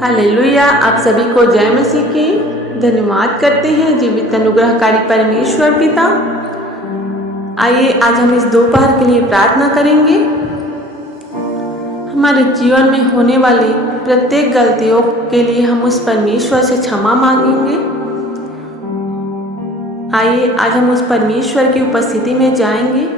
Hallelujah. आप सभी को जय मसीह की। धन्यवाद करते हैं जीवित अनुग्रहकारी परमेश्वर पिता। आइए आज हम इस दोपहर के लिए प्रार्थना करेंगे। हमारे जीवन में होने वाली प्रत्येक गलतियों के लिए हम उस परमेश्वर से क्षमा मांगेंगे। आइए आज हम उस परमेश्वर की उपस्थिति में जाएंगे।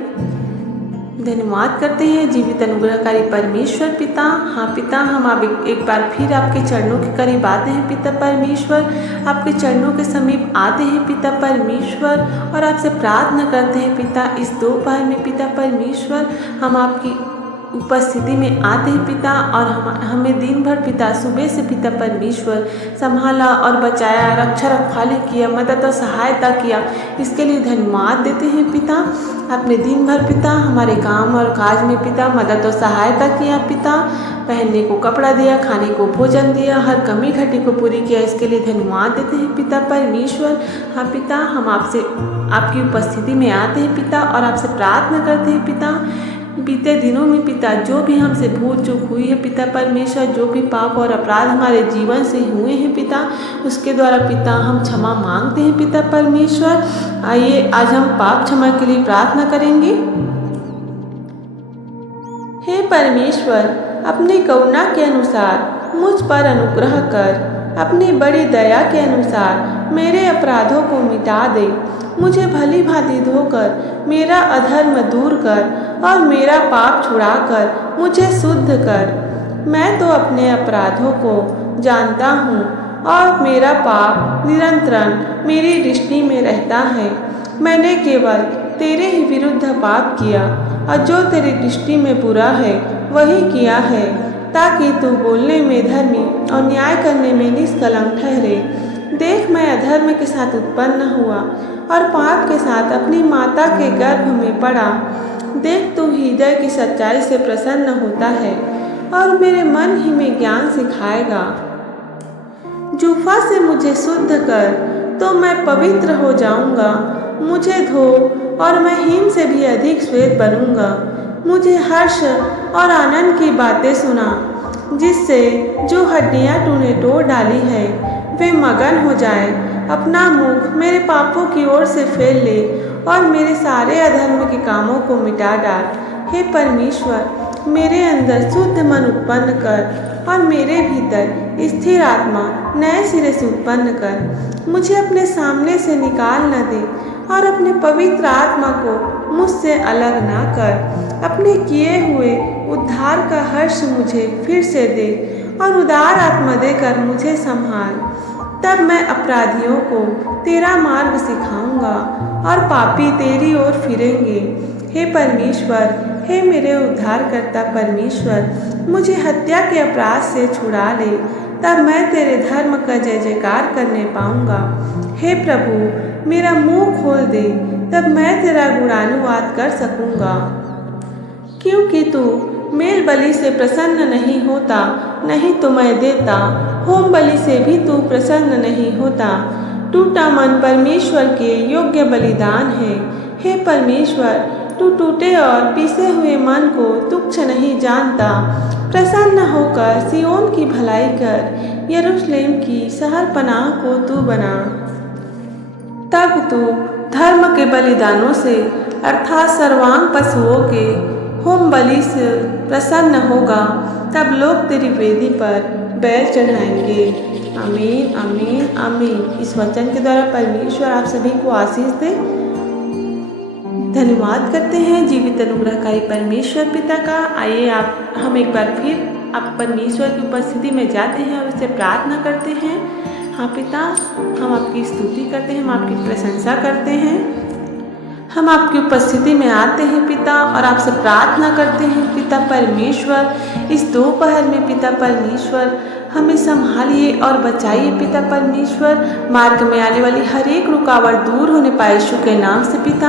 धन्यवाद करते हैं जीवित अनुग्रहकारी परमेश्वर पिता। हाँ पिता, हम आप एक बार फिर आपके चरणों के करीब आते हैं पिता परमेश्वर। आपके चरणों के समीप आते हैं पिता परमेश्वर और आपसे प्रार्थना करते हैं पिता इस दोपहर में पिता परमेश्वर हम आपकी उपस्थिति में आते हैं पिता और हमें दिन भर पिता सुबह से पिता परमेश्वर संभाला और बचाया, रक्षा रखवाली किया, मदद और सहायता किया। इसके लिए धन्यवाद देते हैं पिता। आपने दिन भर पिता हमारे काम और काज में पिता मदद और सहायता किया पिता। पहनने को कपड़ा दिया, खाने को भोजन दिया, हर कमी घटी को पूरी किया। इसके लिए धन्यवाद देते हैं पिता परमेश्वर। हाँ पिता, हम आपसे आपकी उपस्थिति में आते हैं पिता और आपसे प्रार्थना करते हैं पिता बीते दिनों में पिता जो भी हमसे भूल चूक हुई है पिता परमेश्वर, जो भी पाप और अपराध हमारे जीवन से हुए हैं पिता, उसके द्वारा पिता हम क्षमा मांगते हैं पिता परमेश्वर। आइए आज हम पाप क्षमा के लिए प्रार्थना करेंगे। हे परमेश्वर, अपनी करुणा के अनुसार मुझ पर अनुग्रह कर। अपनी बड़ी दया के अनुसार मेरे अपराधों को मिटा दे। मुझे भली भांति धोकर मेरा अधर्म दूर कर और मेरा पाप छुड़ाकर मुझे शुद्ध कर। मैं तो अपने अपराधों को जानता हूँ और मेरा पाप निरंतर मेरी दृष्टि में रहता है। मैंने केवल तेरे ही विरुद्ध पाप किया और जो तेरी दृष्टि में बुरा है वही किया है, ताकि तू बोलने में धर्मी और न्याय करने में निष्कलंक ठहरे। देख, मैं अधर्म के साथ उत्पन्न हुआ और पाप के साथ अपनी माता के गर्भ में पड़ा। देख, तू हृदय की सच्चाई से प्रसन्न होता है और मेरे मन ही में ज्ञान सिखाएगा। जूफा से मुझे शुद्ध कर तो मैं पवित्र हो जाऊंगा। मुझे धो और मैं हिम से भी अधिक श्वेत बनूंगा। मुझे हर्ष और आनंद की बातें सुना, जिससे जो हड्डियां तूने तोड़ डाली है वे मगन हो जाए। अपना मुख मेरे पापों की ओर से फेर ले और मेरे सारे अधर्म के कामों को मिटा डाल। हे परमेश्वर, मेरे अंदर शुद्ध मन उत्पन्न कर और मेरे भीतर स्थिर आत्मा नए सिरे से उत्पन्न कर। मुझे अपने सामने से निकाल न दे और अपने पवित्र आत्मा को मुझसे अलग ना कर। अपने किए हुए उद्धार का हर्ष मुझे फिर से दे और उदार आत्मा देकर मुझे संभाल। तब मैं अपराधियों को तेरा मार्ग सिखाऊंगा और पापी तेरी ओर फिरेंगे। हे परमेश्वर, हे मेरे उद्धारकर्ता परमेश्वर, मुझे हत्या के अपराध से छुड़ा ले, तब मैं तेरे धर्म का जय जयकार करने पाऊंगा। हे प्रभु, मेरा मुंह खोल दे, तब मैं तेरा गुणानुवाद कर सकूंगा। क्योंकि तू मेल बलि से प्रसन्न नहीं होता, नहीं तो मैं देता। होम बलि से भी तू प्रसन्न नहीं होता। टूटा मन परमेश्वर के योग्य बलिदान है। हे परमेश्वर, तू टूटे और पीसे हुए मन को तुच्छ नहीं जानता। प्रसन्न होकर सियोन की भलाई कर, यरूशलेम की शहरपनाह को तू बना। तब तू धर्म के बलिदानों से अर्थात सर्वांग पशुओं के होम बलि से प्रसन्न होगा। तब लोग तेरी वेदी पर बैल चढ़ाएंगे। आमीन, आमीन, आमीन। इस वचन के द्वारा परमेश्वर आप सभी को आशीष दे। धन्यवाद करते हैं जीवित अनुग्रहकारी परमेश्वर पिता का। आइए हम एक बार फिर आप परमेश्वर की उपस्थिति में जाते हैं और उससे प्रार्थना करते हैं। हाँ पिता, हम आपकी स्तुति करते हैं, हम आपकी प्रशंसा करते हैं। हम आपकी उपस्थिति में आते हैं पिता और आपसे प्रार्थना करते हैं पिता परमेश्वर। इस दोपहर में पिता परमेश्वर हमें संभालिए और बचाइए पिता परमेश्वर। मार्ग में आने वाली हर एक रुकावट दूर होने पाए यीशु के नाम से पिता।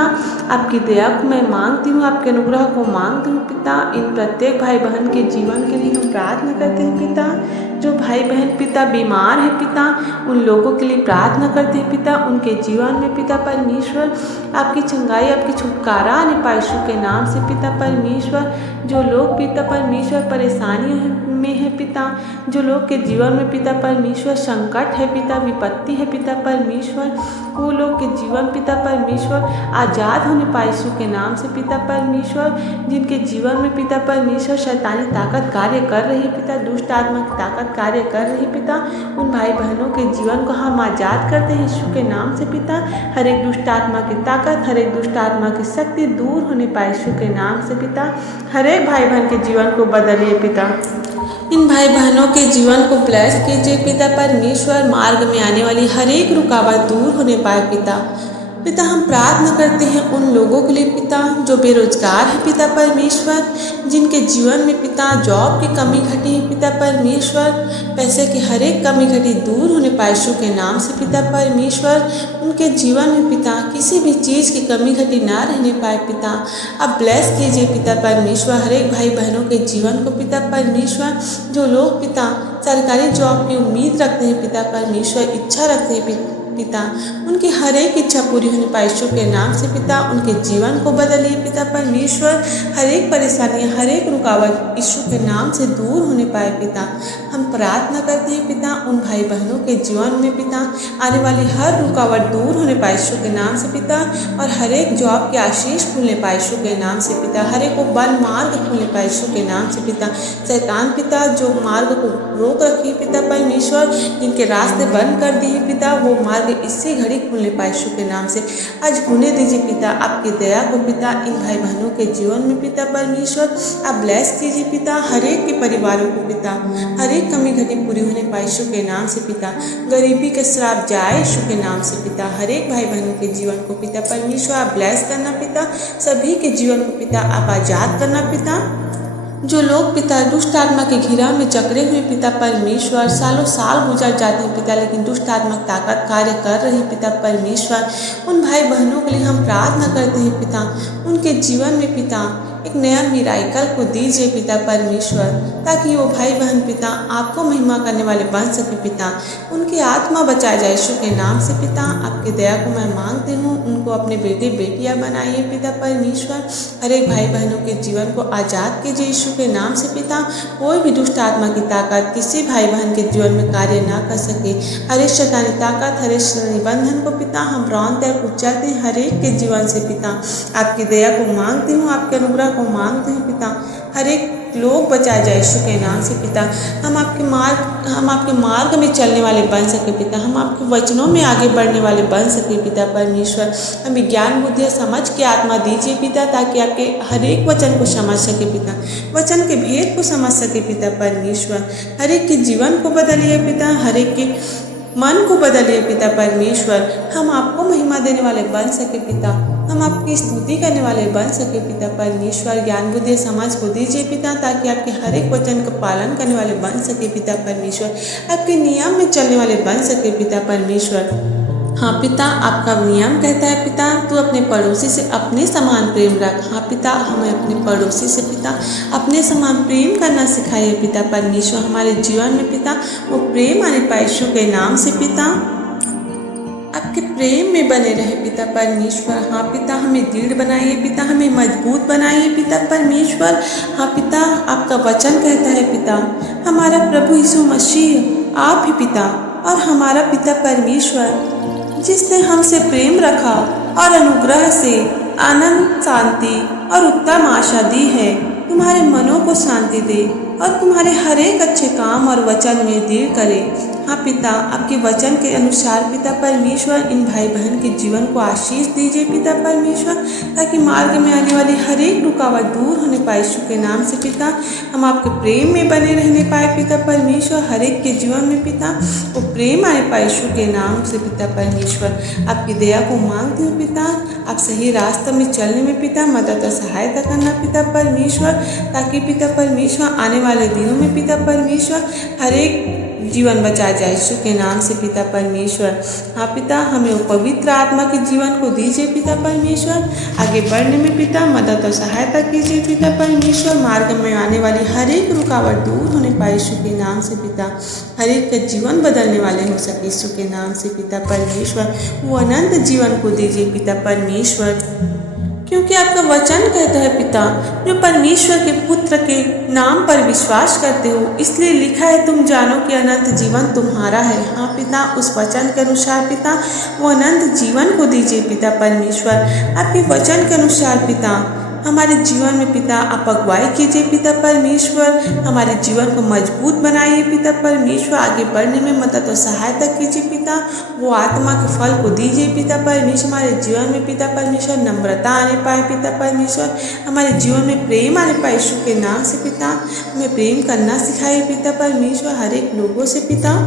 आपकी दया को मैं मांगती हूँ, आपके अनुग्रह को मांगती हूँ पिता। इन प्रत्येक भाई बहन के जीवन के लिए हम प्रार्थना करते हैं पिता। जो भाई भाई बहन पिता बीमार है पिता, उन लोगों के लिए प्रार्थना करते हैं पिता। उनके जीवन में पिता परमेश्वर आपकी चंगाई, आपकी छुटकारा आने पाए यीशु के नाम से पिता परमेश्वर। जो लोग पिता परमेश्वर परेशानियों में है पिता, जो लोग के जीवन में पिता परमेश्वर संकट है पिता, विपत्ति है पिता परमेश्वर, वो लोग के जीवन पिता परमेश्वर आज़ाद होने पाए यीशु के नाम से पिता परमेश्वर। जिनके जीवन में पिता परमेश्वर शैतानी ताकत कार्य कर रही है पिता, दुष्ट आत्मा की ताकत कार्य कर रही है पिता, उन भाई बहनों के जीवन को हम आज़ाद करते हैं यीशु के नाम से पिता। हर एक दुष्ट आत्मा की ताकत, हर एक दुष्ट आत्मा की शक्ति दूर होने पाए यीशु के नाम से पिता। हर एक भाई बहन के जीवन को बदलिए पिता। इन भाई बहनों के जीवन को ब्लेस कीजिए पिता परमेश्वर। मार्ग में आने वाली हर एक रुकावट दूर होने पाए पिता। पिता हम प्रार्थना करते हैं उन लोगों के लिए पिता जो बेरोजगार है पिता परमेश्वर, जिनके जीवन में पिता जॉब की कमी घटी है पिता परमेश्वर, पैसे की हर एक कमी घटी दूर होने पाए यीशु के नाम से पिता परमेश्वर। उनके जीवन में पिता किसी भी चीज़ की कमी घटी ना रहने पाए पिता। अब ब्लेस कीजिए पिता परमेश्वर हर एक भाई बहनों के जीवन को पिता परमेश्वर। जो लोग पिता सरकारी जॉब की उम्मीद रखते हैं पिता परमेश्वर, इच्छा रखते हैं पिता, उनकी हर एक इच्छा पूरी होने पाए यीशु के नाम से पिता। उनके जीवन को बदलिए पिता परमेश्वर। हर एक परेशानियाँ, हर एक रुकावट यीशु के नाम से दूर होने पाए पिता। हम प्रार्थना करते हैं पिता उन भाई बहनों के जीवन में पिता आने वाली हर रुकावट दूर होने पाए यीशु के नाम से पिता, और हर एक जॉब के आशीष खुलने पाए यीशु के नाम से पिता। हर एक को बन मार्ग खुलने पाए यीशु के नाम से पिता। शैतान पिता जो मार्ग को रोक रखी पिता परमेश्वर, जिनके रास्ते बंद कर दिए पिता, वो मार्ग इसी घड़ी खुलने पाए यीशु के नाम से आज होने दीजिए पिता। आपकी दया को पिता इन भाई बहनों के जीवन में पिता परमेश्वर आप ब्लेस कीजिए पिता। हर एक के परिवारों को पिता हर एक कमी घटी पूरी होने पाए यीशु के नाम से पिता। गरीबी का श्राप जाए यीशु के नाम से पिता। हर एक भाई बहनों के जीवन को पिता परमेश्वर आप ब्लेस करना पिता। सभी के जीवन को पिता आप आजाद करना पिता। जो लोग पिता दुष्ट आत्मा के घिरा में जकड़े हुए पिता परमेश्वर सालों साल गुजर जाते हैं पिता, लेकिन दुष्ट आत्मा ताकत कार्य कर रही पिता परमेश्वर, उन भाई बहनों के लिए हम प्रार्थना करते हैं पिता। उनके जीवन में पिता एक नया मिराइकल को दीजिए पिता परमेश्वर, ताकि वो भाई बहन पिता आपको महिमा करने वाले बन सके पिता। उनकी आत्मा बचाए जाए यीशु के नाम से पिता। आपकी दया को मैं मांगती हूँ, उनको अपने बेटे बेटियाँ बनाइए पिता परमेश्वर। हर एक भाई बहनों के जीवन को आज़ाद कीजिए यीशु के नाम से पिता। कोई भी दुष्ट आत्मा की ताकत किसी भाई बहन के जीवन में कार्य ना कर सके। हर एक शैतानी ताकत, हर एक निबंधन को पिता हम रौनते और कुचलते हैं हर एक के जीवन से पिता। आपकी दया को मांगती हूँ, आपके अनुग्रह को मांगते हैं पिता। हर एक लोग बचाए जाए यीशु के नाम से पिता। हम आपके मार्ग में चलने वाले बन सके पिता। हम आपके वचनों में आगे बढ़ने वाले बन सके पिता परमेश्वर। हमें ज्ञान बुद्धि समझ के आत्मा दीजिए पिता, ताकि आपके हर एक वचन को समझ सके पिता, वचन के भेद को समझ सके पिता परमेश्वर। हर एक के जीवन को बदलिए पिता, हर एक के मन को बदलिए पिता परमेश्वर। हम आपको महिमा देने वाले बन सके पिता, हम आपकी स्तुति करने वाले बन सके पिता परमेश्वर। ज्ञान बुद्धि समझ को दीजिए पिता, ताकि आपके हर एक वचन का पालन करने वाले बन सके पिता परमेश्वर। आपके नियम में चलने वाले बन सके पिता परमेश्वर। हाँ पिता, आपका नियम कहता है पिता तू अपने पड़ोसी से अपने समान प्रेम रख। हाँ पिता, हमें अपने पड़ोसी से पिता अपने समान प्रेम करना सिखाइए पिता परमेश्वर। हमारे जीवन में पिता वो प्रेम आने पाए यीशु के नाम से पिता। आपके प्रेम में बने रहे पिता परमेश्वर। हाँ पिता, हमें दृढ़ बनाइए पिता, हमें मजबूत बनाइए पिता परमेश्वर। हाँ पिता, आपका वचन कहता है पिता हमारा प्रभु यीशु मसीह आप ही पिता और हमारा पिता परमेश्वर, जिसने हमसे प्रेम रखा और अनुग्रह से आनंद, शांति और उत्तम आशा दी है, तुम्हारे मनों को शांति दे और तुम्हारे हर एक अच्छे काम और वचन में दृढ़ करे। हाँ पिता, आपके वचन के अनुसार पिता परमेश्वर इन भाई बहन के जीवन को आशीष दीजिए पिता परमेश्वर, ताकि मार्ग में आने वाली हर एक रुकावट दूर होने पाए यीशु के नाम से पिता। हम आपके प्रेम में बने रहने पाए पिता परमेश्वर। हर एक के जीवन में पिता वो प्रेम आने पाए यीशु के नाम से पिता परमेश्वर। आपकी दया को मांगते हो पिता, आप सही रास्ते में चलने में पिता मदद और सहायता करना पिता परमेश्वर, ताकि पिता परमेश्वर आने वाले दिनों में पिता परमेश्वर हर एक जीवन बचा जाए यीशु के नाम से पिता परमेश्वर। हाँ पिता, हमें वो पवित्र आत्मा के जीवन को दीजिए पिता परमेश्वर। आगे बढ़ने में पिता मदद और सहायता कीजिए पिता परमेश्वर। मार्ग में आने वाली हर एक रुकावट दूर होने पाए यीशु के नाम से पिता। हर एक का जीवन बदलने वाले हो सके यीशु के नाम से पिता परमेश्वर। वो अनंत जीवन को दीजिए पिता परमेश्वर, क्योंकि आपका वचन कहता है पिता, जो परमेश्वर के पुत्र के नाम पर विश्वास करते हो, इसलिए लिखा है तुम जानो कि अनंत जीवन तुम्हारा है। हाँ पिता, उस वचन के अनुसार पिता वो अनंत जीवन को दीजिए पिता परमेश्वर। आपके वचन के अनुसार पिता हमारे जीवन में पिता आप अगुवाई कीजिए पिता परमेश्वर। हमारे जीवन को मजबूत बनाइए पिता परमेश्वर। आगे बढ़ने में मदद और सहायता कीजिए पिता। वो आत्मा के फल को दीजिए पिता परमेश्वर। हमारे जीवन में पिता परमेश्वर नम्रता आने पाए पिता परमेश्वर। हमारे जीवन में प्रेम आने पाए यीशु के नाम से पिता। हमें प्रेम करना सिखाइए पिता परमेश्वर हर एक लोगों से पिता।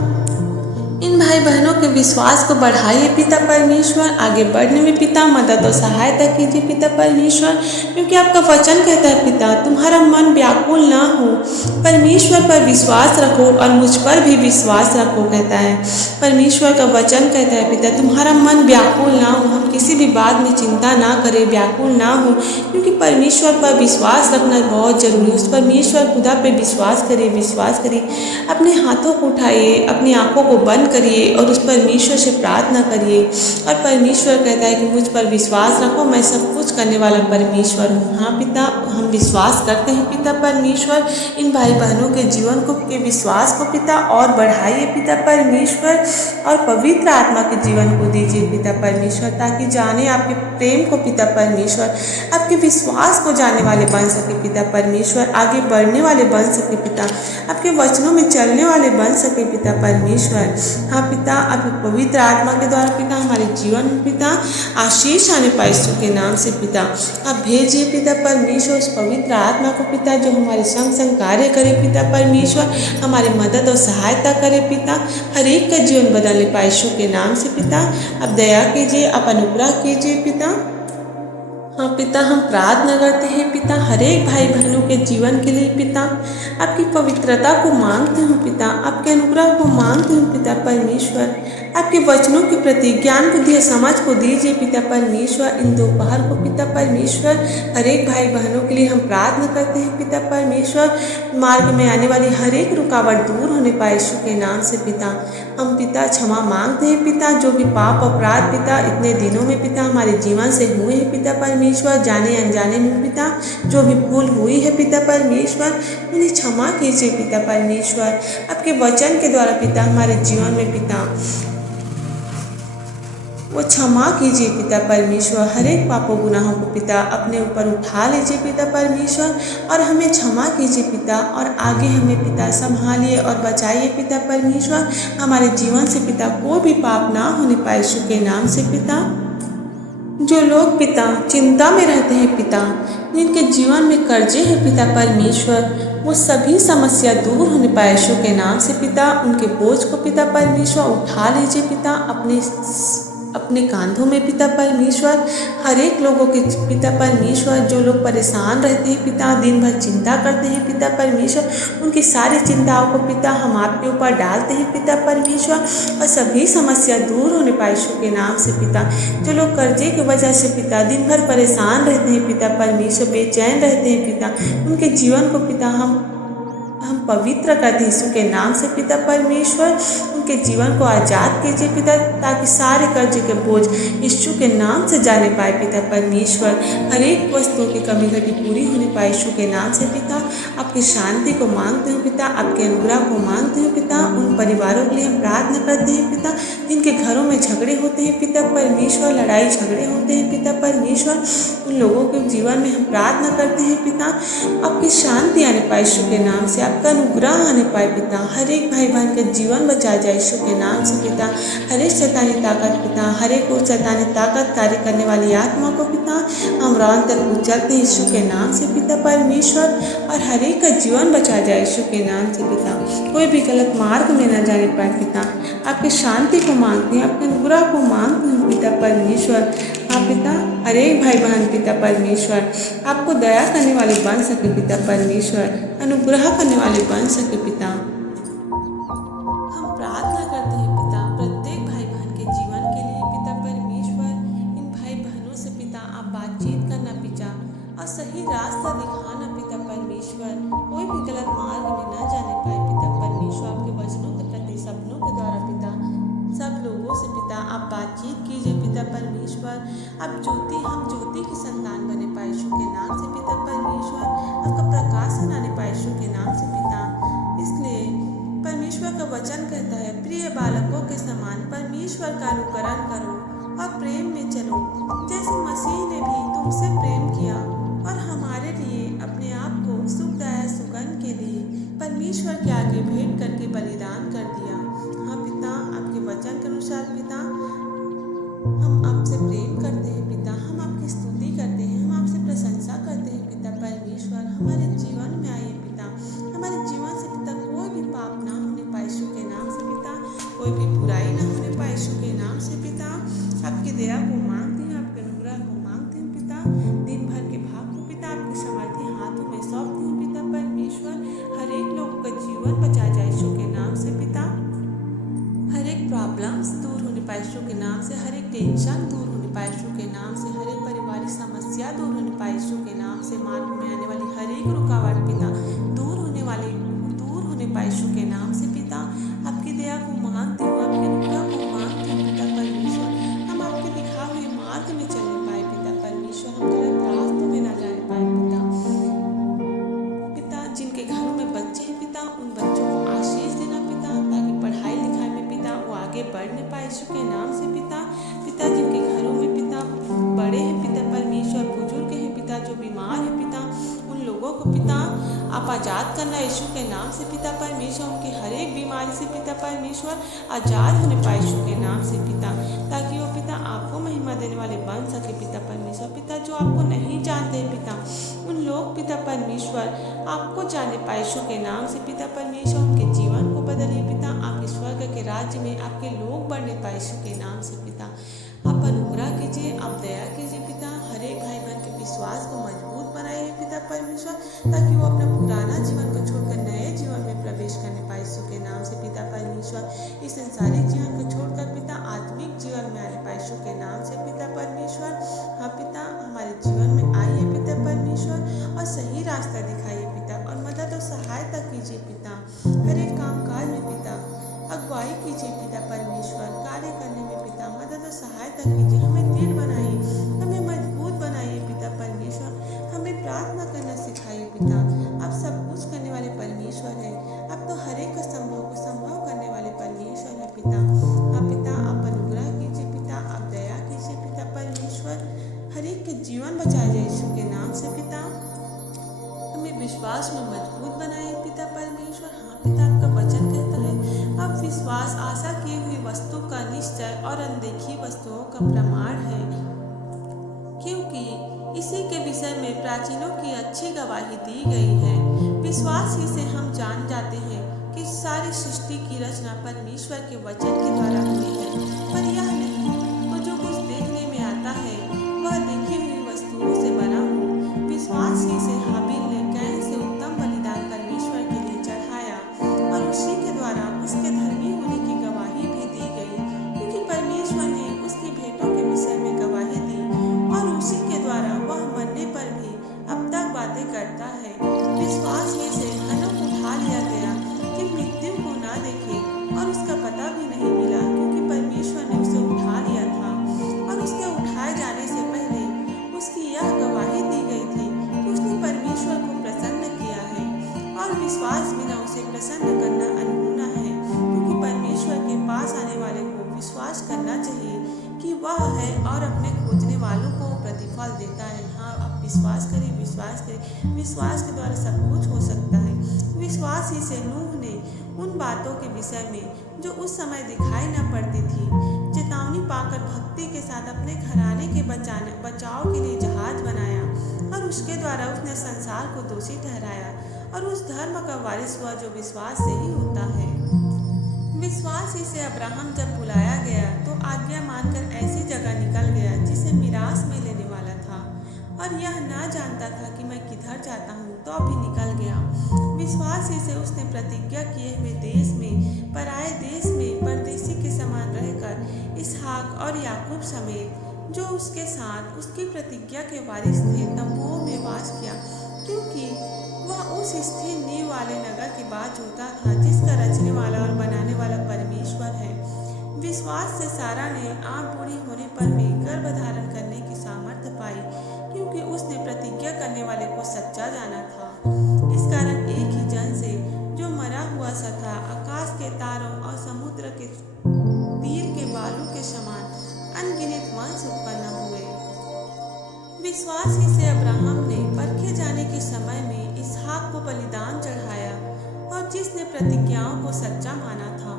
इन भाई बहनों के विश्वास को बढ़ाइए पिता परमेश्वर। आगे बढ़ने में पिता मदद और सहायता कीजिए पिता परमेश्वर, क्योंकि आपका वचन कहता है पिता तुम्हारा मन व्याकुल ना हो, परमेश्वर पर विश्वास रखो और मुझ पर भी विश्वास रखो कहता है। परमेश्वर का वचन कहता है पिता तुम्हारा मन व्याकुल ना हो, हम किसी भी बात में चिंता ना करें, व्याकुल ना हो, क्योंकि परमेश्वर पर विश्वास रखना बहुत जरूरी है। उस परमेश्वर खुदा पे विश्वास करिए, विश्वास करिए। अपने हाथों को उठाइए, अपनी आंखों को बंद करिए और उस परमेश्वर से प्रार्थना करिए। और परमेश्वर कहता है कि मुझ पर विश्वास रखो, मैं सब कुछ करने वाला परमेश्वर हूँ। हाँ पिता, हम विश्वास करते हैं पिता परमेश्वर। इन भाई बहनों के जीवन को के विश्वास को पिता और बढ़ाइए पिता परमेश्वर, और पवित्र आत्मा के जीवन को दीजिए पिता परमेश्वर, ताकि जाने आपके प्रेम को पिता परमेश्वर, आपके विश्वास को जानने वाले बन सके पिता परमेश्वर। आगे बढ़ने वाले बन सके पिता, आपके वचनों में चलने वाले बन सके पिता परमेश्वर। हाँ पिता, आपके पवित्र आत्मा के द्वारा पिता हमारे जीवन में पिता आशीष आने पाए यीशु के नाम से पिता। आप भेजिए पिता परमेश्वर उस पवित्र आत्मा को पिता, जो हमारे संग संग कार्य करे पिता परमेश्वर, हमारी मदद और सहायता करे पिता, हर एक का जीवन बदलने पाए यीशु के नाम से पिता। आप दया कीजिए, आप अनुग्रह कीजिए पिता। हाँ पिता, हम प्रार्थना करते हैं पिता हर एक भाई बहनों के जीवन के लिए पिता। आपकी पवित्रता को मांगते हूँ पिता, आपके अनुग्रह को मांगते हूँ पिता परमेश्वर। आपके वचनों के प्रति ज्ञान बुद्धि समझ को दीजिए पिता परमेश्वर। इन दोपहर को पिता परमेश्वर हर एक भाई बहनों के लिए हम प्रार्थना करते हैं पिता परमेश्वर। मार्ग में आने वाली हर एक रुकावट दूर होने पाए यीशु के नाम से पिता। हम पिता क्षमा मांगते हैं पिता, जो भी पाप अपराध पिता इतने दिनों में पिता हमारे जीवन से हुए हैं पिता परमेश्वर, जाने अनजाने में पिता जो भी भूल हुई है पिता परमेश्वर, उन्हें क्षमा कीजिए पिता परमेश्वर। आपके वचन के द्वारा पिता हमारे जीवन में पिता वो क्षमा कीजिए पिता परमेश्वर। हर एक पापों गुनाहों को पिता अपने ऊपर उठा लीजिए पिता परमेश्वर, और हमें क्षमा कीजिए पिता, और आगे हमें पिता संभालिए और बचाइए पिता परमेश्वर। हमारे जीवन से पिता कोई भी पाप ना होने पाए यीशु के नाम से पिता। जो लोग पिता चिंता में रहते हैं पिता, जिनके जीवन में कर्जे हैं पिता परमेश्वर, वो सभी समस्या दूर होने पाए यीशु के नाम से पिता। उनके बोझ को पिता परमेश्वर उठा लीजिए पिता अपने कांधों में पिता परमेश्वर। हर एक लोगों के पिता परमेश्वर, जो लोग परेशान रहते हैं पिता, दिन भर चिंता करते हैं पिता परमेश्वर, उनकी सारी चिंताओं को पिता हम आपके ऊपर डालते हैं पिता परमेश्वर, और सभी समस्या दूर होने पाए यीशु के नाम से पिता। जो लोग कर्जे की वजह से पिता दिन भर परेशान रहते हैं पिता परमेश्वर, बेचैन रहते हैं पिता, उनके जीवन को पिता हम पवित्र करते हैं यीशु के नाम से पिता परमेश्वर। उनके जीवन को आज़ाद कीजिए पिता, ताकि सारे कर्जे के बोझ यीशु के नाम से जाने पाए पिता परमेश्वर। हर एक वस्तुओं की कमी घटी पूरी होने पाए यीशु के नाम से पिता। आपकी शांति को मांगते हैं पिता, आपके अनुग्रह को मांगते हैं पिता। उन परिवारों के लिए हम प्रार्थना करते हैं पिता, जिनके घरों में झगड़े होते हैं पिता परमेश्वर, लड़ाई झगड़े होते हैं पिता परमेश्वर, उन लोगों के जीवन में हम प्रार्थना करते हैं पिता, आपकी शांति आने पाए यीशु के नाम से, आपका अनुग्रह आने पाए पिता। हर एक भाई बहन का जीवन बचा जाए यीशु के नाम से पिता। हर एक शैतानी ताकत पिता, हर एक वो शैतानी ताकत कार्य करने वाली आत्मा को पिता हम रान तक उचलते हैं यीशु के नाम से पिता परमेश्वर, और हर एक का जीवन बचा जाए यीशु के नाम से पिता। कोई भी गलत मार्ग में न जाने पाए पिता। आपकी शांति को मांगते हैं, आपके अनुग्रह को मांगते हैं पिता परमेश्वर। आप पिता हर एक भाई बहन पिता परमेश्वर आपको दया करने वाले बन सके पिता परमेश्वर, अनुग्रह करने वाले बन सके पिता। बातचीत कीजिए पिता परमेश्वर। अब हम ज्योति की संतान बने पाए यीशु के नाम से पिता परमेश्वर। आपका प्रकाश आने पाए यीशु के नाम से पिता। इसलिए परमेश्वर का वचन कहता है, प्रिय बालकों के समान परमेश्वर का अनुकरण करो और प्रेम में चलो, जैसे मसीह ने भी तुमसे प्रेम किया और हमारे लिए अपने आप को सुखदायक सुगंध के लिए परमेश्वर के आगे भेंट करके बलिदान कर दिया। हाँ पिता, आपके वचन के अनुसार पिता हम आपसे प्रेम करते हैं पिता, हम आपकी स्तुति करते हैं, हम आपसे प्रशंसा करते हैं पिता परमेश्वर। हमारे जीवन में आइए पिता, हमारे जीवन से पिता कोई भी पाप ना होने पाए यीशु के नाम से पिता, कोई भी बुराई ना होने पाए यीशु के नाम से पिता। आपकी दया को मांगते हैं, आपके अनुग्रह को मांगते हैं पिता। दिन भर के भाग को पिता आपके समर्थी हाथों में सौंपते हैं पिता परमेश्वर। हर एक लोगों का जीवन बचा जाए यीशु के नाम से पिता। हर एक प्रॉब्लम्स दूर होने पाए यीशु के नाम से, हर एक टेंशन दूर होने पाए यीशु के नाम से, हर एक पारिवारिक समस्या दूर होने पाए यीशु के नाम से। मार्ग में आने वाली हर एक रुकावट पिता दूर होने पाए यीशु के नाम से पिता। आपकी दया को मांगती हूँ, आपके अनुग्रह को मांगती हूँ पिता परमेश्वर। हम आपके दिखाए हुए मार्ग में चलने पाए पिता परमेश्वर, हम गलत रास्तों में ना जाने पाए पिता। जिनके घरों में बच्चे हैं पिता, उन बच्चों को आशीष देना पिता, ताकि पढ़ाई लिखाई में पिता वो आगे बढ़ने पाए यीशु के नाम से पिता। जिनके घरों में पिता बड़े हैं पिता परमेश्वर, बुजुर्ग हैं पिता, जो बीमार है पिता, उन लोगों को पिता आप आज़ाद करना यीशु के नाम से पिता परमेश्वर। उनकी हर एक बीमारी से पिता परमेश्वर आज़ाद होने पाए यीशु के नाम से पिता, ताकि वो पिता आपको महिमा देने वाले बन सके पिता परमेश्वर। पिता जो आपको नहीं जानते पिता, उन लोग पिता परमेश्वर आपको जाने पाए यीशु के नाम से पिता परमेश्वर। उनके जीवन को बदलिए पिता, आपके स्वर्ग के राज्य में आपके लोग बढ़ने पाए यीशु के नाम से पिता। आप अनुग्रह कीजिए, आप दया कीजिए पिता। हर एक भाई बहन के विश्वास को मजबूत बनाइए पिता परमेश्वर, ताकि वो अपना पुराना जीवन को छोड़कर नए जीवन में प्रवेश करने पाए यीशु के नाम से पिता परमेश्वर। इस संसारिक जीवन को छोड़कर पिता आत्मिक जीवन में आने पाए यीशु के नाम से पिता परमेश्वर। हाँ पिता, हमारे जीवन में आइए पिता परमेश्वर और सही रास्ता दिखाइए पिता, और मदद और सहायता कीजिए पिता। हर एक काम काज में पिता अगुवाई कीजिए पिता परमेश्वर, कार्य करने में पिता मदद और सहायता कीजिए। हमें दृढ़ बनाइए, हमें मजबूत बनाइए पिता परमेश्वर। हमें प्रार्थना करना सिखाइए पिता। आप सब कुछ करने वाले परमेश्वर हैं, आप तो हर एक संभव को संभव करने वाले परमेश्वर है पिता। हाँ पिता, आप अनुग्रह कीजिए पिता, आप दया कीजिए पिता परमेश्वर। हर एक के जीवन बचाए जाए यीशु के नाम से पिता। हमें विश्वास में मजबूत बनाइए पिता परमेश्वर। हाँ पिता, आपका वचन कहता है, अब विश्वास आशा की हुई वस्तु का निश्चय और अनदेखी वस्तुओं का प्रमाण है, क्योंकि इसी के विषय में प्राचीनों की अच्छी गवाही दी गई है। विश्वास ही से हम जान जाते हैं कि सारी सृष्टि की रचना परमेश्वर के वचन के द्वारा हुई है, पर यह नहीं तो जो कुछ देखने में आता है वह देखी हुई वस्तुओं से बना हो। विश्वास ही से हाबिल ने कैन से उत्तम बलिदान परमेश्वर के लिए चढ़ाया, और उसी के द्वारा उसके धर्मी होने की गवाही भी दी गई, क्योंकि परमेश्वर ने उसकी भेंटों के विषय में गवाही दी, और उसी के द्वारा वह मरने पर भी अब तक बातें करता है। विश्वास ही से हनोक उठा लिया गया कि मृत्यु को ना देखे, और उसका पता भी नहीं मिला, क्योंकि परमेश्वर ने उसे उठा लिया था, और उसके उठाए जाने से पहले उसकी यह गवाही दी गई थी कि उसने परमेश्वर को प्रसन्न किया है, और विश्वास बिना उसे प्रसन्न करना अनहोना है, क्योंकि परमेश्वर के पास आने वाले को विश्वास करना चाहिए कि वह है और अपने खोजने वालों को प्रतिफल देता है। हाँ, आप विश्वास करें, विश्वास करें। विश्वास के द्वारा सब कुछ हो सकता है। विश्वास ही से नूह ने उन बातों के विषय में जो उस समय दिखाई न पड़ती थी, चेतावनी पाकर भक्ति के साथ अपने घराने के बचाव के लिए जहाज बनाया, और उसके द्वारा उसने संसार को दोषी ठहराया, और उस धर्म का वारिस हुआ जो विश्वास से ही होता है। विश्वास ही से अब्राहम जब बुलाया गया तो आज्ञा मानकर ऐसी जगह निकल गया जिसे मिरास में लेने वाला था, और यह ना जानता था कि मैं किधर जाता हूँ, तो अभी निकल गया। विश्वास ही से उसने प्रतिज्ञा किए हुए देश में, पराए देश में परदेशी के समान रहकर इसहाक और याकूब समेत जो उसके साथ उसकी प्रतिज्ञा के वारिस थे तंबुओं में वास किया, क्योंकि वह उस स्थिर नींव वाले नगर के बाद होता था जिसका रचने वाला और बनाने वाला परमेश्वर है। विश्वास से सारा ने आप बूढ़ी समुद्र के तीर के बालू के समान अनगिनत वंश उत्पन्न हुए। विश्वास ही से अब्राहम ने परखे जाने के समय में इसहाक को बलिदान चढ़ाया, और जिसने प्रतिज्ञाओं को सच्चा माना था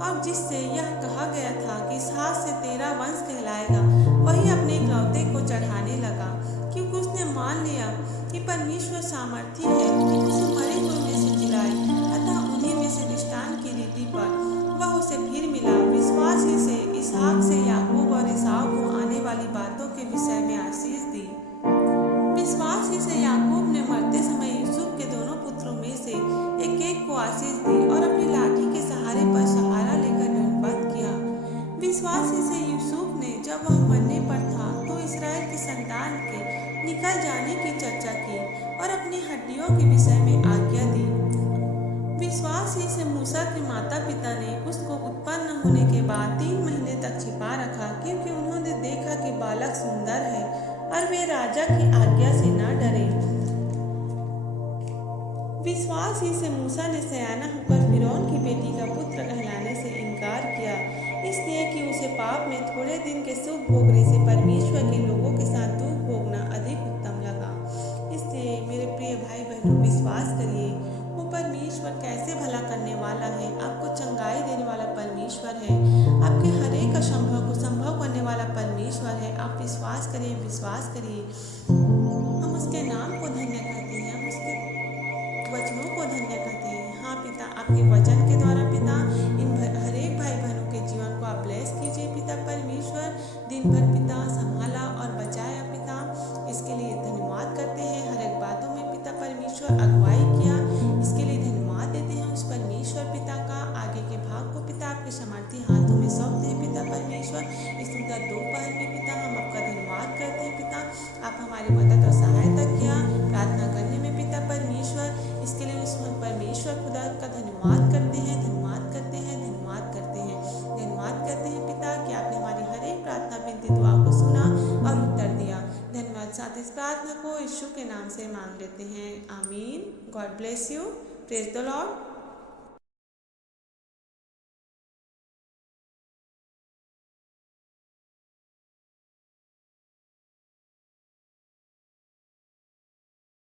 और जिससे यह कहा गया था कि इसहाक से तेरा वंश कहलाएगा, वही अपने इकलौते को चढ़ाने लगा, क्योंकि उसने मान लिया कि परमेश्वर सामर्थी है कि उसे मरे हुए में से जिलाए। अतः उन्हीं में से दृष्टांत की रीति पर वह उसे फिर मिला। विश्वास ही से इसहाक से याकूब और एसाव को आने वाली बातों के विषय में आशीष दी। विश्वास ही से याकूब ने मरते समय यूसुफ के दोनों पुत्रों में से एक एक को आशीष दी और अपनी लाठी के सहारे पर सहारा लेकर दंडवत किया। विश्वास ही से यूसुफ ने जब वह मरने पर था तो इस्राएल की संतान के निकल जाने की चर्चा की और अपनी हड्डियों के विषय में आज्ञा दी। विश्वास ही से मूसा के माता पिता ने उसको उत्पन्न होने के बाद 3 महीने तक छिपा रखा, क्योंकि उन्होंने देखा कि बालक सुंदर है और वे राजा की आज्ञा से न डरे। विश्वास ही से मूसा ने सयाना होकर फिरौन की बेटी का पुत्र कहलाने से इनकार किया, इसलिए कि उसे पाप में थोड़े दिन के सुख भोगने से परमेश्वर के लोगों के साथ दुख भोगना अधिक उत्तम लगा। इसलिए मेरे प्रिय भाई बहनों, विश्वास करिए, वो परमेश्वर कैसे भला करने वाला है, आपको चंगाई देने वाला परमेश्वर है, आपके हर एक असंभव को संभव करने वाला परमेश्वर है। आप विश्वास करिए, विश्वास करिए। हम उसके नाम को धन्य कहते हैं, हम उसके वचनों को धन्य कहते हैं। हाँ पिता, आपके वचन के द्वारा पिता इन हर एक भाई बहनों के जीवन को आप ब्लेस कीजिए पिता परमेश्वर। दिन भर पिता संभाला और बचाया पिता, इसके लिए धन्यवाद करते हैं। हर एक बातों में पिता परमेश्वर अगुवाई किया, इसके लिए धन्यवाद देते हैं उस परमेश्वर पिता का। आगे के भाग को पिता आपके सामर्थी हाथों में सौंपते हैं पिता परमेश्वर। इस सुंदर दोपहर में पिता हम आपका धन्यवाद करते हैं पिता, आप हमारी मदद और सहायता किया प्रार्थना करने में पिता परमेश्वर। इसके लिए उस परमेश्वर खुदा का धन्यवाद करते हैं, धन्यवाद करते हैं, धन्यवाद करते हैं, धन्यवाद करते हैं पिता कि आपने हमारी हर एक प्रार्थना विनती दुआ को सुना और उत्तर दिया। धन्यवाद। साथ इस प्रार्थना को यीशु के नाम से मांग लेते हैं, आमीन। God bless you. Praise the Lord.